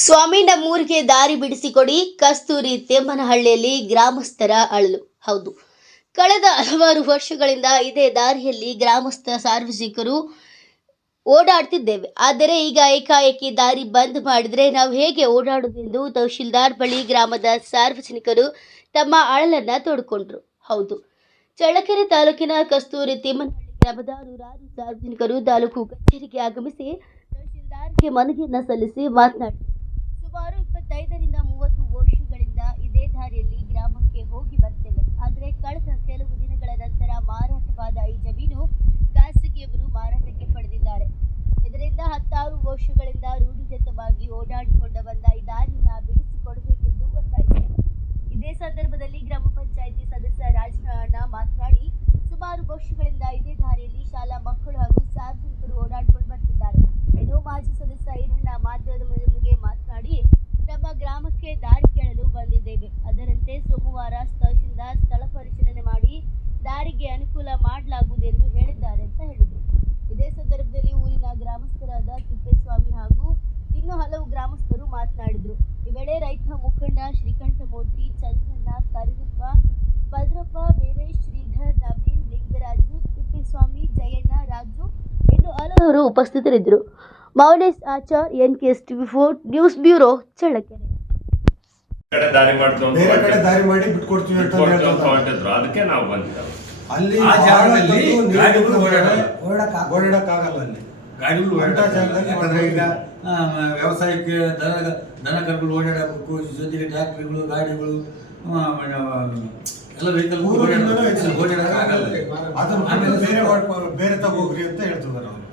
ಸ್ವಾಮಿ ಮೂರಿಗೆ ದಾರಿ ಬಿಡಿಸಿಕೊಡಿ ಕಸ್ತೂರಿ ತೆಮ್ಮನಹಳ್ಳಿಯಲ್ಲಿ ಗ್ರಾಮಸ್ಥರ ಅಳಲು. ಹೌದು. ಕಳೆದ ಹಲವಾರು ವರ್ಷಗಳಿಂದ ಇದೇ ದಾರಿಯಲ್ಲಿ ಗ್ರಾಮಸ್ಥ ಸಾರ್ವಜನಿಕರು ಓಡಾಡ್ತಿದ್ದೇವೆ. ಆದರೆ ಈಗ ಏಕಾಏಕಿ ದಾರಿ ಬಂದ್ ಮಾಡಿದ್ರೆ ನಾವು ಹೇಗೆ ಓಡಾಡುವುದೆಂದು ತಹಶೀಲ್ದಾರ್ ಬಳಿ ಗ್ರಾಮದ ಸಾರ್ವಜನಿಕರು ತಮ್ಮ ಅಳಲನ್ನ ತೊಡ್ಕೊಂಡ್ರು. ಹೌದು. ಚಳ್ಳಕೆರೆ ತಾಲೂಕಿನ ಕಸ್ತೂರಿ ತಿಮ್ಮನಹಳ್ಳಿ ಗ್ರಾಮದ ನೂರಾರು ಸಾರ್ವಜನಿಕರು ತಾಲೂಕು ಕಚೇರಿಗೆ ಆಗಮಿಸಿ ತಹಶೀಲ್ದಾರ್ಗೆ ಮನವಿಯನ್ನು ಸಲ್ಲಿಸಿ ಮಾತನಾಡಿದರು ಸುಮಾರು ಇಪ್ಪತ್ತೈದರಿಂದ ಮೂವತ್ತು ವರ್ಷಗಳಿಂದ ಇದೇ ದಾರಿಯಲ್ಲಿ ಗ್ರಾಮಕ್ಕೆ ಹೋಗಿ ಬರ್ತೇವೆ ಆದರೆ ಕಳೆದ ಕೆಲವು ದಿನಗಳ ನಂತರ ಮಾರಾಟವಾದ ಈ ಜಮೀನು ಖಾಸಗಿಯವರು ಮಾರಾಟಕ್ಕೆ ಪಡೆದಿದ್ದಾರೆ ಇದರಿಂದ ಹತ್ತಾರು ವರ್ಷಗಳಿಂದ ರೂಢಿಗತವಾಗಿ ಓಡಾಡಿಕೊಂಡು ಬಂದ ಈ ದಾರಿಯನ್ನ ಬಿಡಿಸಿಕೊಡಬೇಕೆಂದು ಒತ್ತಾಯಿಸಿದರು ಇದೇ ಸಂದರ್ಭದಲ್ಲಿ ಗ್ರಾಮ ಪಂಚಾಯಿತಿ ಸದಸ್ಯ ರಾಜಣ್ಣ ಮಾತನಾಡಿ, ಸುಮಾರು ವರ್ಷಗಳಿಂದ ಇದೇ ದಾರಿಯಲ್ಲಿ ಶಾಲಾ ಮಕ್ಕಳು ಹಾಗೂ ಸಾರ್ವಜನಿಕರು ಓಡಾಡಿಕೊಂಡು ಬರ್ತಿದ್ದಾರೆ. ಎಂದು ಮಾಜಿ ಸದಸ್ಯ ಈರಣ್ಣ ಮಾಧ್ಯಮದೊಂದಿಗೆ ಮಾತನಾಡಿ, ನಮ್ಮ ಗ್ರಾಮಕ್ಕೆ ದಾರಿ ಕೇಳಲು ಬಂದಿದ್ದೇವೆ. ಅದರಂತೆ ಸೋಮವಾರ ತಹಶೀಲ್ದಾರ್ ಸ್ಥಳ ಪರಿಶೀಲನೆ ಮಾಡಿ ದಾರಿಗೆ ಅನುಕೂಲ ಮಾಡಲಾಗುವುದು ಎಂದು ಹೇಳಿದ್ದಾರೆ ಅಂತ ಹೇಳಿದರು. ಇದೇ ಸಂದರ್ಭದಲ್ಲಿ ಊರಿನ ಗ್ರಾಮಸ್ಥರಾದ ತಿಪ್ಪೇಸ್ವಾಮಿ ಹಾಗೂ ಇನ್ನು ಹಲವು ಗ್ರಾಮಸ್ಥರು ಮಾತನಾಡಿದರು. ಈ ವೇಳೆ ರೈತ ಮುಖಂಡ ಶ್ರೀಕಂಠಮೂರ್ತಿ ಚಂದ್ರಣ್ಣ ಕರಿಯಪ್ಪ ಭದ್ರಪ್ಪ ವೀರೇಶ್ ಶ್ರೀಧರ್ ನವೀನ್ ಲಿಂಗರಾಜು ತಿಪ್ಪೇಸ್ವಾಮಿ ಜಯಣ್ಣ ರಾಜು ಇನ್ನು ಹಲವರು ಉಪಸ್ಥಿತರಿದ್ದರು. Mounesh Achar N K S TV four news bureau Challakere. ಕಡೆ ದಾರಿ ಮಾಡ್ಕೊಂಡು ಬೇರೆ ಕಡೆ ದಾರಿ ಮಾಡಿ ಬಿಟ್ಕೊಡ್ತೀವಿ ಅಂತ ಬಿಟ್ಕೊಡ್ತೀವಿ ಅಂತ ಹೇಳ್ತಾರೆ. ಹೊರಟಿದ್ರು ಅದಕ್ಕೆ ನಾವು ಬಂದಿದ್ದೇವೆ. ಅಲ್ಲಿ ಆ ಜಾಗದಲ್ಲಿ ಭಾಳ ಗಾಡಿಗಳು ನೀರು ಓಡಾಡಲ್ಲ. ಓಡಾಡಕ್- ಓಡಾಡಕ್ಕಾಗಲ್ಲ ಅಲ್ಲಿ. ಗಾಡಿಗಳು ಅಂಥ ಓಡಾಡಲ್ಲ. ಜಾಗದಲ್ಲಿ ಯಾಕಂದ್ರೆ ಈಗ ಆ, ಮ- ವ್ಯವಸಾಯಕ್ಕೆ ದನ ದನ ಕರುಗಳು ಓಡಾಡಬೇಕು. ಜೊತೆಗೆ ಟ್ರ್ಯಾಕ್ಟರ್ಗಳು ಗಾಡಿಗಳು ಆ, ಎಲ್ಲ ವೆಹಿಕಲ್. ಓಡಾಡಕ್ಕಾಗಲ್ಲ ಅದನ್ನ ಬೇರೆ ಬೇರೆ ತಗೋಗ್ರಿ ಅಂತ ಹೇಳ್ತಿದ್ದಾರೆ ಅವರು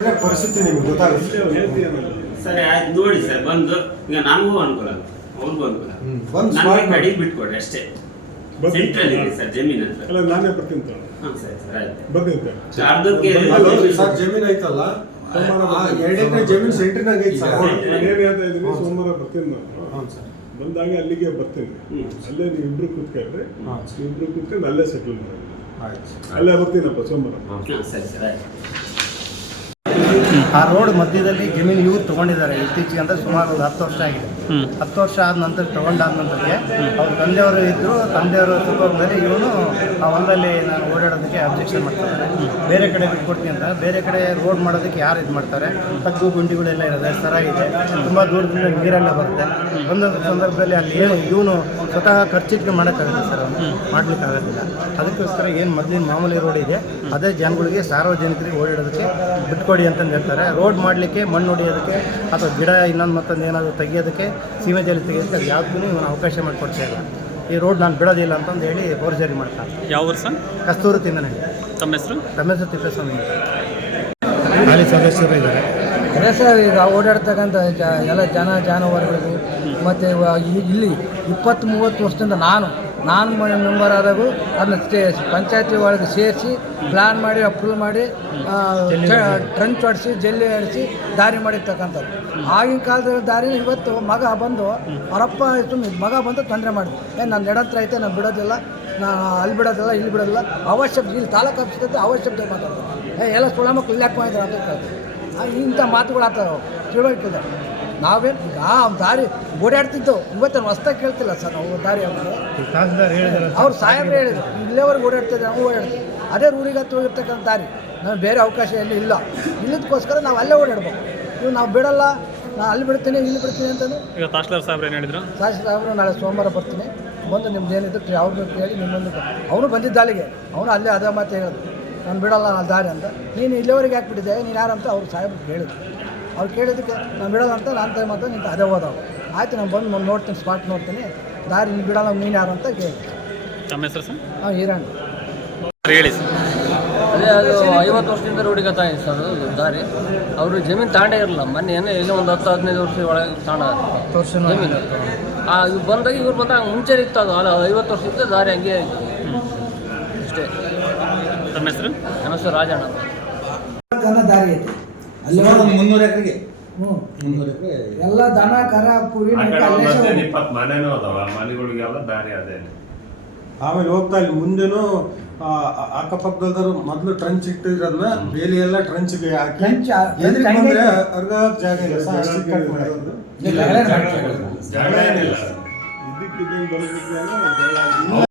ಬೇರೆ ಪರಿಸ್ಥಿತಿ ನಿಮ್ಗೆ ಗೊತ್ತಾಗುತ್ತೆ. ಸರಿ ಆಯ್ತು ನೋಡಿ ಸರ್ ಬಂದು ಈಗ ನನಗೂ ಅನುಕೂಲ ಅವ್ರಿಗೂ ಅನುಕೂಲ ನನಗೆ ಬಿಟ್ಕೊಡ್ರಿ ಅಷ್ಟೇ. ಸೆಂಟ್ರಲ್ ಇದೆ ಸರ್ ಜಮೀನ್ ಅಂತ ಅಲ್ಲ ನಾನೇ ಬರ್ತೀನಿ ತಗೊಳ್ಳಿ. ಹಾಂ ಸರಿ ಸರ್ ಆಯ್ತು. ಬರ್ತೀನಿ ಅರ್ಧಕ್ಕೆ ಸರ್ ಜಮೀನ್ ಐತಲ್ಲ? ಎರಡು ಎಕರೆ ಜಮೀನ್ ಸೆಂಟ್ರಿನಾಗ ಐತಿ ಸರ್. ನಾನು ಏನ್ ಹೇಳ್ತಾ ಇದ್ದೀನಿ ಸೋಮವಾರ ಬರ್ತೀನಿ ನಾನು. ಸರ್. ಬಂದಾಗ ಅಲ್ಲಿಗೆ ಬರ್ತೀನಿ. ಅಲ್ಲೇ ನೀವು ಇಬ್ರು ಕೂತ್ಕೊಂಡ್ರೆ. ಇಬ್ರು ಕೂತ್ಕೊಂಡು ಅಲ್ಲೇ ಸೆಟ್ಲ್ ಮಾಡಿ ಅಲ್ಲೇ ಬರ್ತೀನಪ್ಪ ಸೋಮವಾರ. ಆ ರೋಡ್ ಮಧ್ಯದಲ್ಲಿ ಜಮೀನು ಇವ್ರು ತಗೊಂಡಿದ್ದಾರೆ. ಇತ್ತೀಚೆಗೆ ಅಂತ ಸುಮಾರು ಒಂದು ಹತ್ತು ವರ್ಷ ಆಗಿದೆ. ಹತ್ತು ವರ್ಷ ಆದ ನಂತರ ತಗೊಂಡಾದ ನಂತರಕ್ಕೆ ಅವ್ರ ತಂದೆಯವರು ಇದ್ದರು ತಂದೆಯವರು ಮೇಲೆ ಇವನು ಆ ಹೊಲದಲ್ಲಿ ನಾನು ಓಡಾಡೋದಕ್ಕೆ ಅಬ್ಜೆಕ್ಷನ್ ಮಾಡ್ತಾರೆ. ಬೇರೆ ಕಡೆ ಬಿಟ್ಕೊಡ್ತೀನಿ ಅಂತ. ಬೇರೆ ಕಡೆ ರೋಡ್ ಮಾಡೋದಕ್ಕೆ ಯಾರು ಇದು ಮಾಡ್ತಾರೆ? ತಗ್ಗು ಗುಂಡಿಗಳೆಲ್ಲ ಇರೋದೆ ಇದೆ. ತುಂಬ ದೂರದಿಂದ ನೀರೆಲ್ಲ ಬರುತ್ತೆ. ಒಂದೊಂದು ಸಂದರ್ಭದಲ್ಲಿ ಅಲ್ಲಿ ಏನು ಇವನು ಸ್ವತಃ ಖರ್ಚಿಟ್ಟು ಮಾಡೋಕ್ಕಾಗಲ್ಲ ಸರ್ ಅವನು. ಮಾಡ್ಲಿಕ್ಕಾಗೋದಿಲ್ಲ. ಅದಕ್ಕೋಸ್ಕರ ಏನು ಮೊದಲಿನ ಮಾಮೂಲಿ ರೋಡ್ ಇದೆ ಅದೇ ಜನಗಳಿಗೆ ಸಾರ್ವಜನಿಕರಿಗೆ ಓಡಾಡೋದಕ್ಕೆ ಬಿಟ್ಕೊಡಿ ಅಂತಂದು ಹೇಳ್ತಾರೆ. ರೋಡ್ ಮಾಡಲಿಕ್ಕೆ ಮಣ್ಣು ಹೊಡಿಯೋದಕ್ಕೆ ಅಥವಾ ಗಿಡ ಇನ್ನೊಂದು ಮತ್ತೊಂದು ಏನಾದರೂ ತೆಗಿಯೋದಕ್ಕೆ ಸೀಮೆ ಜಲ್ಲಿ ತೆಗಿಯೋದಕ್ಕೆ ಅದು ಯಾವುದಕ್ಕೂ ಇವನು ಅವಕಾಶ ಮಾಡಿಕೊಡ್ತಾ ಇಲ್ಲ. ಈ ರೋಡ್ ನಾನು ಬಿಡೋದಿಲ್ಲ ಅಂತಂದು ಹೇಳಿ ಫೋರ್ಜರಿ ಮಾಡ್ತಾರೆ. ಯಾವ ವರ್ಷ ಸರ್? ಕಸ್ತೂರು ತಿಂದನೆ ತಮ್ಮ ಹೆಸರು? ರಮೇಶ ತಿಪ್ಪೇಸ್ವಾಮಿ ಅಲ್ಲಿ ಸದಸ್ಯರು ಇದ್ದಾರೆ. ಅದೇ ಸರ್ ಈಗ ಓಡಾಡ್ತಕ್ಕಂಥ ಜ ಎಲ್ಲ ಜನ ಜಾನುವಾರುಗಳಿಗೂ ಮತ್ತು ಇಲ್ಲಿ ಇಪ್ಪತ್ತು ಮೂವತ್ತು ವರ್ಷದಿಂದ ನಾನು ನಾನು ಮೆಂಬರ್ ಆದಾಗೂ ಅದನ್ನ ಪಂಚಾಯತಿ ಒಳಗೆ ಸೇರಿಸಿ ಪ್ಲ್ಯಾನ್ ಮಾಡಿ ಅಪ್ರೂವ್ ಮಾಡಿ ಟ್ರಂಚ್ ಹೊಡಿಸಿ ಜಲ್ಲಿ ಹೊಡಿಸಿ ದಾರಿ ಮಾಡಿರ್ತಕ್ಕಂಥದ್ದು. ಆಗಿನ ಕಾಲದ ದಾರಿ ಇವತ್ತು ಮಗ ಬಂದು ಅವರಪ್ಪ ಸುಮ್ಮನೆ ಮಗ ಬಂದು ತೊಂದರೆ ಮಾಡಿದ್ರು. ಏನು ನಾನು ನಡತ್ರ ಐತೆ ನಾನು ಬಿಡೋದಿಲ್ಲ ನಾನು ಅಲ್ಲಿ ಬಿಡೋದಿಲ್ಲ ಇಲ್ಲಿ ಬಿಡೋದಿಲ್ಲ ಅವಶ್ಯಕ ಇಲ್ಲಿ ತಾಲೂಕು ಆಫೀಸ್ ಅವಶ್ಯಕತೆ ಮಾತಾಡ್ತಾರೆ. ಏ ಎಲ್ಲ ಸುಳ್ಳ ಮಕ್ಕಳು ಇಲ್ಲಿ ಯಾಕೆ ಮಾಡಿದ್ರು ಅಂತ ಕೇಳ್ತಾರೆ. ಇಂಥ ಮಾತುಗಳು ಆಗ್ತಾವೆ ತಿಳುವಳಿಕೆ ನಾವೇನು ಈಗ ಆ ದಾರಿ ಓಡಾಡ್ತಿದ್ದು. ಇವತ್ತೇನು ಹೊಸ್ದಾಗಿ ಕೇಳ್ತಿಲ್ಲ ಸರ್ ನಾವು ದಾರಿ ಅವ್ರಿಗೆ ಅವ್ರು ಸಾಹೇಬ್ರು ಹೇಳಿದ್ರು. ಇಲ್ಲೇವರೆಗೆ ಓಡಾಡ್ತಿದ್ದೆ ನಾವು ಓಡಾಡ್ತೀವಿ ಅದೇ ರೂಢಿಗೆ ಹತ್ತು ಹೋಗಿರ್ತಕ್ಕಂಥ ದಾರಿ. ನಾವು ಬೇರೆ ಅವಕಾಶ ಏನು ಇಲ್ಲ. ಇಲ್ಲದಕ್ಕೋಸ್ಕರ ನಾವು ಅಲ್ಲೇ ಓಡಾಡ್ಬೇಕು. ಇವು ನಾವು ಬಿಡಲ್ಲ. ನಾನು ಅಲ್ಲಿ ಬಿಡ್ತೀನಿ ಇಲ್ಲಿ ಬಿಡ್ತೀನಿ ಅಂತಂದು. ಈಗ ತಹಶೀಲ್ದಾರ್ ಸಾಹೇಬ್ರು ಏನು ಹೇಳಿದ್ರು? ಸಾಹೇಬ್ರು ಅವರು ನಾಳೆ ಸೋಮವಾರ ಬರ್ತೀನಿ. ಬಂದು ನಿಮ್ದು ಏನಿದ್ರು ಅವ್ರನ್ನ ಕೇಳಿ ನಿಮ್ಮೊಂದು ಅವನು ಬಂದಿದ್ದ ಅಲ್ಲಿಗೆ ಅವನು ಅಲ್ಲೇ ಅದೇ ಮಾತು ಹೇಳಿದ್ರು ನಾನು ಬಿಡಲ್ಲ ನಾನು ದಾರಿ ಅಂತ. ನೀನು ಇಲ್ಲಿವರೆಗೆ ಯಾಕೆ ಬಿಟ್ಟಿದ್ದೆ? ನೀನು ಯಾರಂತ ಅವ್ರು ಸಾಹೇಬ್ರು ಕೇಳಿದ್ರು. ಅವ್ರು ಕೇಳಿದ್ದಕ್ಕೆ ನಾನು ಬಿಡೋಲ್ಲ ಅಂತ ನಾನು ಟೈಮ್ ಮಾತ್ರ ನಿಂತು ಅದೇ ಹೋದವು ಆಯ್ತು ನಾನು ಬಂದು ನೋಡಿ ನೋಡ್ತೀನಿ ಸ್ಪಾಟ್ ನೋಡ್ತೀನಿ. ದಾರಿ ನೀನು ಬಿಡಲ್ಲ ಮೀನು ಯಾರು ಅಂತ ಕೇಳಿ. ತಮ್ಮ ಹೆಸರು ಸರ್? ಹಾಂ ಹೀರಾಣಿ. ಹೇಳಿ ಸರ್. ಅದೇ ಅದು ಐವತ್ತು ವರ್ಷದಿಂದ ರೂಢಿಗೆ ತಾಯಿ ಸರ್ ಅದು ದಾರಿ. ಅವರು ಜಮೀನು ತಾಂಡೇ ಇರಲಿಲ್ಲ. ಮೊನ್ನೆ ಏನೋ ಎಲ್ಲೋ ಒಂದು ಹತ್ತು ಹದಿನೈದು ವರ್ಷ ಒಳಗೆ ತಾಂಡ ಜಮೀನು ಆ ಇವ್ರು ಬಂದಾಗ ಇವ್ರು ಬಂದಾಗ ಮುಂಚೆ ಇತ್ತು ಅದು. ಅಲ್ಲ ಐವತ್ತು ವರ್ಷದಿಂದ ದಾರಿ ಹಂಗೆ ಇತ್ತು ಅಷ್ಟೇ. ತಮ್ಮ ಹೆಸರು? ನಮ್ಮ ಹೆಸರು ರಾಜಣ್ಣ. ದಾರಿ ಐತಿ. ಸುಮಾರು ಒಂದು ಮುನ್ನೂರು ಎಕರೆಗೆ. ಹ್ಞೂ. ಮುನ್ನೂರು ಎಕರೆ. ಎಲ್ಲ ದನ ಕರ ಕುರಿ ಆ ಕಡೆ ಅಲ್ಲೇ ಒಂದು ಹದಿನೈದು ಇಪ್ಪತ್ತು ಮನೆನೂ ಅದಾವ. ಆ ಮನೆಗಳಿಗೆಲ್ಲ ದಾರಿ ಅದೇ. ಆಮೇಲೆ ಹೋಗ್ತಾ ಇಲ್ಲಿ ಮುಂದೆನೂ ಆ, ಆ- ಅಕ್ಕಪಕ್ಕದವರು ಮೊದಲು ಟ್ರಂಚ್ ಇಟ್ಟಿರೋದನ್ನ ಬೇಲಿ ಎಲ್ಲ ಟ್ರಂಚ್ಗೆ ಹಾಕಿ ಟ್ರಂಚ್ ಆ- ಎದುರಿಗೆ ಟ್ರಂಚ್ ಬಂದ್ರೆ ಹಂಗೆ ಅರ್ಗ ಜಾಗ ಇಲ್ಲ ಏನಿಲ್ಲ ಇದಕ್ಕಿದ್ದಂಗೆ ಬರೋದಕ್ಕೆ